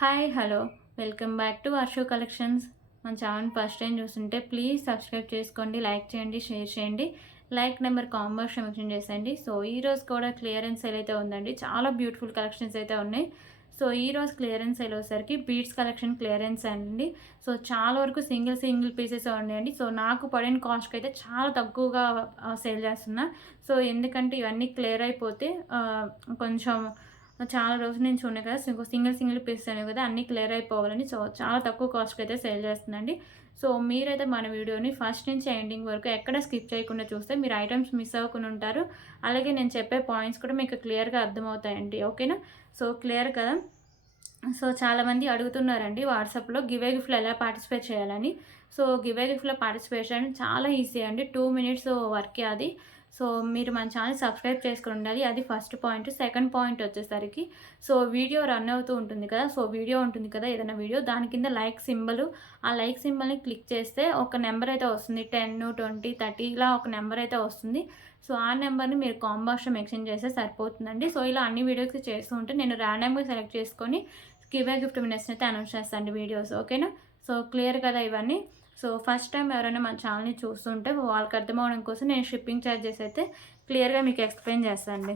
Hi hello welcome back to Varsho collections. మన channel first time చూస్తుంటే please subscribe చేసుకోండి, like చేయండి, షేర్ చేయండి. లైక్ నెంబర్ కాంబోషన్ మెన్షన్ చేసేయండి. సో ఈరోజు కూడా క్లియరెన్స్ సేల్ అయితే ఉందండి. చాలా బ్యూటిఫుల్ కలెక్షన్స్ అయితే ఉన్నాయి. సో ఈరోజు క్లియరెన్స్ సేల్ వచ్చేసరికి బీడ్స్ కలెక్షన్ క్లియరెన్స్ అండి. సో చాలా వరకు సింగిల్ పీసెస్ ఉన్నాయండి. సో నాకు పడిన కాస్ట్కి అయితే చాలా తక్కువగా సేల్ చేస్తున్నా. సో ఎందుకంటే ఇవన్నీ క్లియర్ అయిపోతే కొంచెం చాలా రోజుల నుంచి ఉన్నాయి కదా, సింగిల్ పీసెస్ అనేవి కదా, అన్నీ క్లియర్ అయిపోవాలని సో చాలా తక్కువ కాస్ట్కి అయితే సేల్ చేస్తుందండి. సో మీరైతే మన వీడియోని ఫస్ట్ నుంచి ఎండింగ్ వరకు ఎక్కడ స్కిప్ చేయకుండా చూస్తే మీరు ఐటమ్స్ మిస్ అవ్వకుండా ఉంటారు. అలాగే నేను చెప్పే పాయింట్స్ కూడా మీకు క్లియర్గా అర్థమవుతాయండి. ఓకేనా? సో క్లియర్ కదా. సో చాలామంది అడుగుతున్నారండి వాట్సాప్లో గిఫ్ట్లో ఎలా పార్టిసిపేట్ చేయాలని. సో గిఫ్ట్లో పార్టిసిపేట్ చేయడం చాలా ఈజీ అండి. 2 మినిట్స్ వర్కే అది. సో మీరు మన ఛానల్ సబ్స్క్రైబ్ చేసుకుని ఉండాలి. అది ఫస్ట్ పాయింట్. సెకండ్ పాయింట్ వచ్చేసరికి సో వీడియో రన్ అవుతూ ఉంటుంది కదా, సో వీడియో ఉంటుంది కదా ఏదైనా వీడియో, దాని కింద లైక్ సింబల్, ఆ లైక్ సింబల్ని క్లిక్ చేస్తే ఒక నెంబర్ అయితే వస్తుంది. 10, 20, 30 ఇలా ఒక నెంబర్ అయితే వస్తుంది. సో ఆ నెంబర్ని మీరు కాంబాక్స్లో మెన్షన్ చేస్తే సరిపోతుందండి. సో ఇలా అన్ని వీడియోస్కి చేస్తూ ఉంటే నేను ర్యాండమ్గా సెలెక్ట్ చేసుకొని గిఫ్ట్ విన్నర్స్ని అయితే అనౌన్స్ చేస్తాను వీడియోస్. ఓకేనా? సో క్లియర్ కదా ఇవన్నీ. సో ఫస్ట్ టైం ఎవరైనా మన ఛానల్ని చూస్తుంటే వాళ్ళకి అర్థమవడం కోసం నేను షిప్పింగ్ ఛార్జెస్ అయితే క్లియర్గా మీకు ఎక్స్ప్లెయిన్ చేస్తానండి.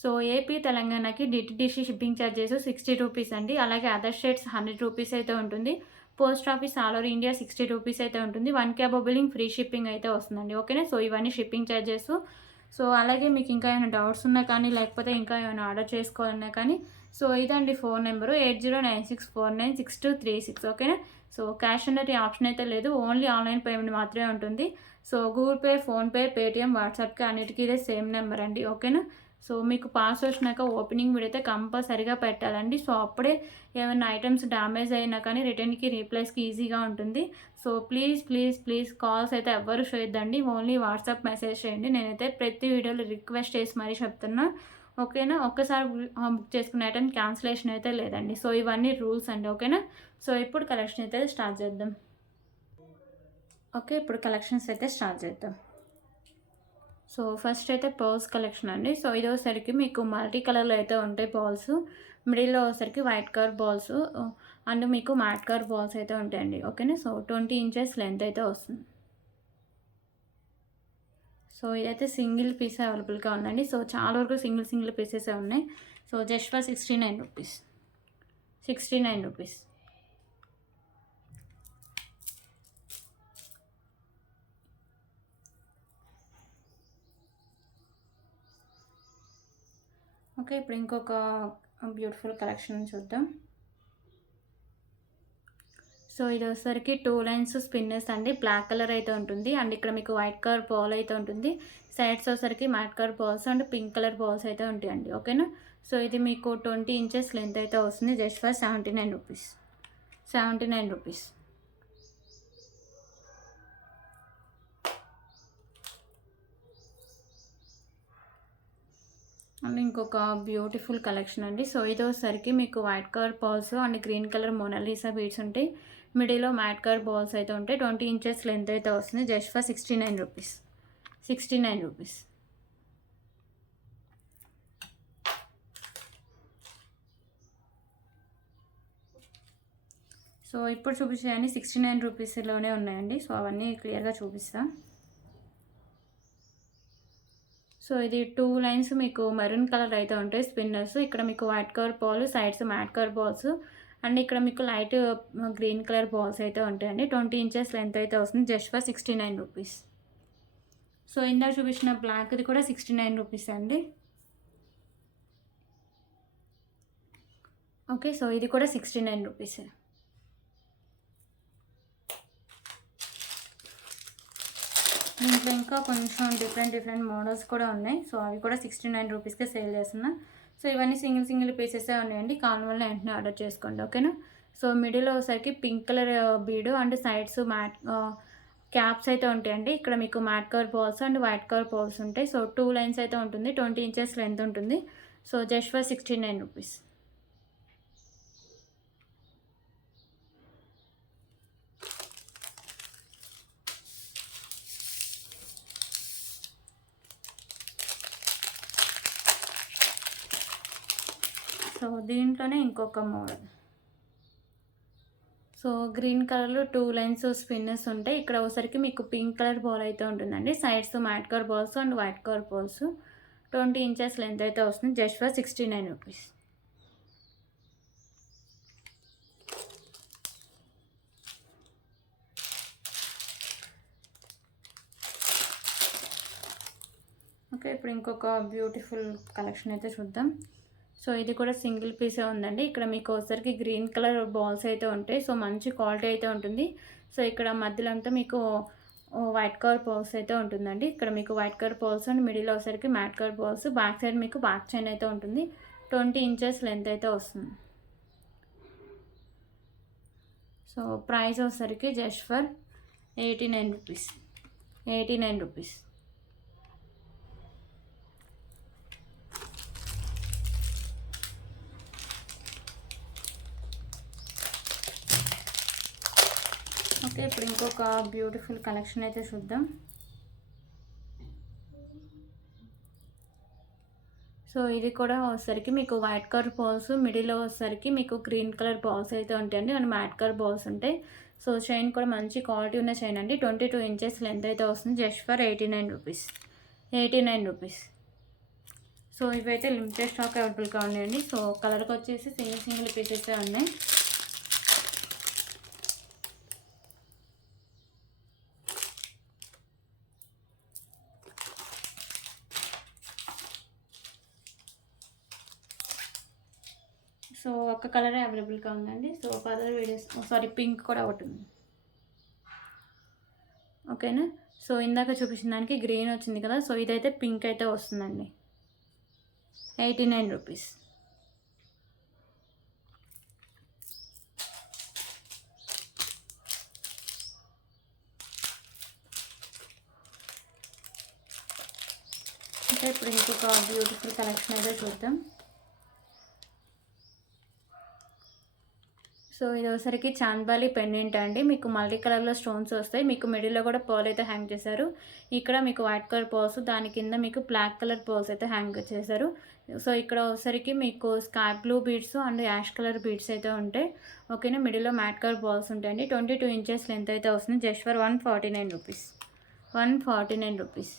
సో ఏపీ తెలంగాణకి డిటిడిసి షిప్పింగ్ ఛార్జెస్ 60 రూపీస్ అండి. అలాగే అదర్ స్టేట్స్ 100 రూపీస్ అయితే ఉంటుంది. Post office all over India 60 rupees అయితే ఉంటుంది. 1K above billing free shipping అయితే వస్తుందండి. ఓకేనా? సో ఇవన్నీ షిప్పింగ్ ఛార్జెస్. సో అలాగే మీకు ఇంకా ఏమైనా డౌట్స్ ఉన్నా కానీ, లేకపోతే ఇంకా ఏమైనా ఆర్డర్ చేసుకోవాలన్నా కానీ, సో ఇదండి ఫోన్ నెంబరు 8096496236. ఓకేనా? So cash on delivery option అయితే లేదు, ఓన్లీ ఆన్లైన్ పేమెంట్ మాత్రమే ఉంటుంది. So Google pay, PhonePe, Paytm, వాట్సాప్కి అన్నిటికీ ఇదే సేమ్ నెంబర్ అండి. ఓకేనా? సో మీకు పాస్ వచ్చినాక ఓపెనింగ్ వీడియో అయితే కంపల్సరీగా పెట్టాలండి. సో అప్పుడే ఏమైనా ఐటమ్స్ డ్యామేజ్ అయినా కానీ రిటర్న్కి రీప్లేస్కి ఈజీగా ఉంటుంది. సో ప్లీజ్ కాల్స్ అయితే ఎవ్వరు చేయొద్దండి, ఓన్లీ వాట్సాప్ మెసేజ్ చేయండి. నేనైతే ప్రతి వీడియోలో రిక్వెస్ట్ చేసి మరీ చెప్తున్నా. ఓకేనా? ఒక్కసారి బుక్ చేసుకున్న ఐటమ్ క్యాన్సిలేషన్ అయితే లేదండి. సో ఇవన్నీ రూల్స్ అండి. ఓకేనా? సో ఇప్పుడు కలెక్షన్ అయితే స్టార్ట్ చేద్దాం. ఓకే, ఇప్పుడు కలెక్షన్స్ అయితే స్టార్ట్ చేద్దాం. సో ఫస్ట్ అయితే పర్ల్స్ కలెక్షన్ అండి. సో ఇది వచ్చేసరికి మీకు మల్టీ కలర్లో అయితే ఉంటాయి బాల్స్. మిడిల్లో వచ్చేసరికి వైట్ కలర్ బాల్స్ అండ్ మీకు మ్యాట్ కలర్ బాల్స్ అయితే ఉంటాయండి. ఓకేనా? సో 20 ఇంచెస్ లెంత్ అయితే వస్తుంది. సో ఇదైతే సింగిల్ పీస్ అవైలబుల్గా ఉందండి. సో చాలా వరకు సింగిల్ పీసెస్ ఉన్నాయి. So just for 69 rupees. 69 rupees. Okay, ఇప్పుడు ఇంకొక బ్యూటిఫుల్ కలెక్షన్ చూద్దాం. సో ఇది వచ్చేసరికి 2 లైన్స్ స్పిన్నర్స్ అండి. బ్లాక్ కలర్ అయితే ఉంటుంది అండ్ ఇక్కడ మీకు వైట్ కలర్ బాల్ అయితే ఉంటుంది. సైడ్స్ వచ్చేసరికి matte colour balls and pink colour balls అయితే ఉంటాయండి. ఓకేనా? సో ఇది మీకు 20 ఇంచెస్ లెంత్ అయితే వస్తుంది. Just for 79 rupees. 79 rupees. And ఇంకొక బ్యూటిఫుల్ కలెక్షన్ అండి. సో ఇది వచ్చేసరికి మీకు white colour balls and green colour Mona Lisa beads ఉంటాయి. మిడిల్లో మ్యాట్ కలర్ బాల్స్ అయితే ఉంటాయి. 20 ఇంచెస్ లెంత్ అయితే వస్తుంది. Just for 69 rupees. 69 rupees. So ఇప్పుడు చూపించేవన్నీ 69 రూపీస్లోనే ఉన్నాయండి. సో అవన్నీ క్లియర్గా చూపిస్తాను. సో ఇది 2 లైన్స్ మీకు మెరూన్ కలర్ అయితే ఉంటాయి స్పిన్నర్స్. ఇక్కడ మీకు white colour ball, sides mat colour balls and ఇక్కడ మీకు లైట్ గ్రీన్ కలర్ బాల్స్ అయితే ఉంటాయండి. 20 ఇంచెస్ లెంత్ అయితే వస్తుంది. Just for 69 rupees. సో ఇందాక చూపించిన బ్లాక్ది కూడా 69 రూపీస్ అండి. ఓకే, సో ఇది కూడా 69 రూపీస్. దీంట్లో ఇంకా కొంచెం డిఫరెంట్ మోడల్స్ కూడా ఉన్నాయి. సో అవి కూడా 69 రూపీస్కే సేల్ చేస్తున్నా. సో ఇవన్నీ సింగిల్ పీసెసే ఉన్నాయండి. కావాలి వల్ల వెంటనే ఆర్డర్ చేసుకోండి. ఓకేనా? సో మిడిల్లో వచ్చేసరికి పింక్ కలర్ బీడు అండ్ సైడ్స్ మ్యాట్ క్యాప్స్ అయితే ఉంటాయండి. ఇక్కడ మీకు mat colour balls and white colour balls ఉంటాయి. సో 2 లైన్స్ అయితే ఉంటుంది. 20 ఇంచెస్ లెంత్ ఉంటుంది. So just for 69 rupees. So దీంట్లోనే ఇంకొక మోడల్. సో గ్రీన్ కలర్లో 2 లైన్స్ స్పిన్నర్స్ ఉంటాయి. ఇక్కడ ఒకసారికి మీకు పింక్ కలర్ బాల్ అయితే ఉంటుందండి. Sides mat colour balls and white colour balls. 20 inches length అయితే వస్తుంది. Just for 69 rupees. ఓకే, ఇప్పుడు ఇంకొక బ్యూటిఫుల్ కలెక్షన్ అయితే చూద్దాం. సో ఇది కూడా సింగిల్ పీసే ఉందండి. ఇక్కడ మీకు ఒకసారికి గ్రీన్ కలర్ బాల్స్ అయితే ఉంటాయి. సో మంచి క్వాలిటీ అయితే ఉంటుంది. సో ఇక్కడ మధ్యలో అంతా మీకు వైట్ కలర్ బాల్స్ అయితే ఉంటుందండి. ఇక్కడ మీకు white colour balls and middle వచ్చేసరికి matte colour balls. Back side మీకు బ్యాక్ చైన్ అయితే ఉంటుంది. 20 ఇంచెస్ లెంత్ అయితే వస్తుంది. సో ప్రైస్ వచ్చేసరికి just for 89 rupees. 89 rupees. Okay, ఇప్పుడు ఇంకొక బ్యూటిఫుల్ కలెక్షన్ అయితే చూద్దాం. సో ఇది కూడా వచ్చేసరికి మీకు వైట్ కలర్ బాల్స్, మిడిల్లో వచ్చేసరికి మీకు గ్రీన్ కలర్ బాల్స్ అయితే ఉంటాయండి అండ్ మ్యాట్ కలర్ బాల్స్ ఉంటాయి. సో చైన్ కూడా మంచి క్వాలిటీ ఉన్న చైన్ అండి. 22 ఇంచెస్ లెంత్ అయితే వస్తుంది. Just for 89 rupees. 89 rupees. So ఇవైతే లిమిటెడ్ స్టాక్ అవైలబుల్గా ఉన్నాయండి. సో కలర్కి వచ్చేసి సింగిల్ పీసెస్ ఉన్నాయి. సో ఒక కలరే అవైలబుల్గా ఉందండి. సో ఫర్దర్ వీడియోస్ పింక్ కూడా ఒకటి ఉంది. ఓకేనా. సో ఇందాక చూపించిన దానికి గ్రీన్ వచ్చింది కదా. సో ఇదైతే పింక్ అయితే వస్తుందండి. 89 రూపీస్. అంటే ఇప్పుడు ఇంకొక బ్యూటిఫుల్ కలెక్షన్ అయితే చూద్దాం. సో ఇది ఒకసారికి చాంద్బాలి పెండెంట్ అండి. మీకు మల్టీ కలర్లో స్టోన్స్ వస్తాయి. మీకు మిడిల్లో కూడా పర్ల్ అయితే హ్యాంగ్ చేశారు. ఇక్కడ మీకు వైట్ కలర్ పర్ల్స్, దాని కింద మీకు బ్లాక్ కలర్ పర్ల్స్ అయితే హ్యాంగ్ చేశారు. సో ఇక్కడ ఒకసారికి మీకు sky blue beads and ash colour beads అయితే ఉంటాయి. ఓకేనా. మిడిల్లో మ్యాట్ కలర్ బాల్స్ ఉంటాయండి. 22 ఇంచెస్ లెంత్ అయితే వస్తుంది. Just for 149 rupees. 149 rupees.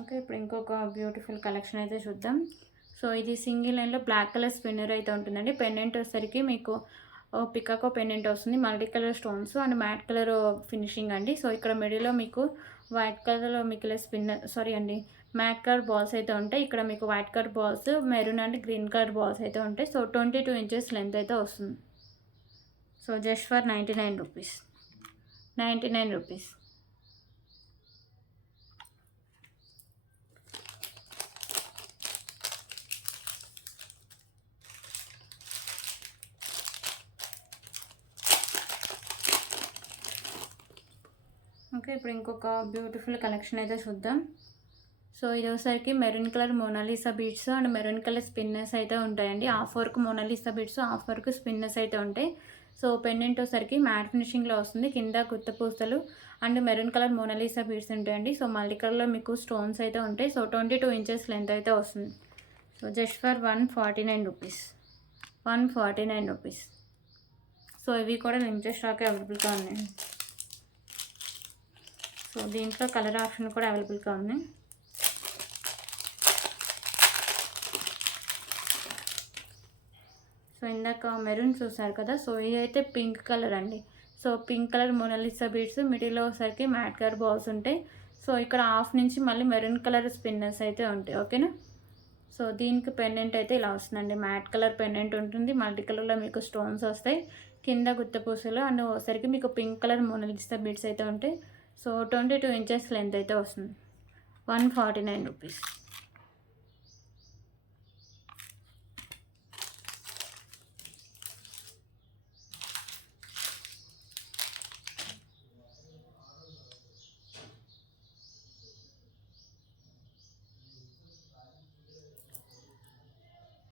Okay, ఇప్పుడు ఇంకొక బ్యూటిఫుల్ కలెక్షన్ అయితే చూద్దాం. సో ఇది సింగిల్ లైన్లో బ్లాక్ కలర్ స్పిన్నర్ అయితే ఉంటుందండి. పెండెంట్ వచ్చేసరికి మీకు పికాకో పెండెంట్ వస్తుంది. Multi colour stones and mat colour finishing అండి. సో ఇక్కడ మిడిల్లో మీకు వైట్ కలర్లో మీకు మ్యాట్ కలర్ బాల్స్ అయితే ఉంటాయి. ఇక్కడ మీకు white colour balls, maroon and green colour balls అయితే ఉంటాయి. సో 22 ఇంచెస్ లెంత్ అయితే వస్తుంది. So just for 99 rupees. 99 rupees. Okay, ఇప్పుడు ఇంకొక బ్యూటిఫుల్ కలెక్షన్ అయితే చూద్దాం. సో ఇది ఒకసారికి maroon colour Mona Lisa beads and maroon colour spinners అయితే ఉంటాయండి. Half work Mona Lisa beads, half work spinners అయితే ఉంటాయి. సో పెండెంట్ వచ్చేసరికి మ్యాట్ ఫినిషింగ్లో వస్తుంది. కింద గుత్త పూసలు and maroon colour Mona Lisa beads ఉంటాయండి. సో మల్టీ కలర్లో మీకు స్టోన్స్ అయితే ఉంటాయి. సో 22 ఇంచెస్ లెంత్ అయితే వస్తుంది. So just for 149 rupees. 149 rupees. So ఇవి కూడా లిమిటెడ్ స్టాక్ అవైలబుల్గా ఉన్నాయి. సో దీంట్లో కలర్ ఆప్షన్ కూడా అవైలబుల్గా ఉంది. సో ఇందాక మెరూన్ చూసారు కదా. సో ఇదైతే పింక్ కలర్ అండి. So pink colour Mona Lisa beads, మిడిల్లో ఒకసారికి మ్యాట్ కలర్ బాల్స్ ఉంటాయి. సో ఇక్కడ హాఫ్ నుంచి మళ్ళీ మెరూన్ కలర్ స్పిన్నర్స్ అయితే ఉంటాయి. ఓకేనా. సో దీనికి పెండెంట్ అయితే ఇలా వస్తుందండి. మ్యాట్ కలర్ పెండెంట్ ఉంటుంది. మల్టీ కలర్లో మీకు స్టోన్స్ వస్తాయి. కింద గుత్తపూసలు అండ్ ఒకసారికి మీకు పింక్ కలర్ మోనాలిసా బీడ్స్ అయితే ఉంటాయి. సో 22 ఇంచెస్ లెంత్ అయితే వస్తుంది. 149 రూపీస్.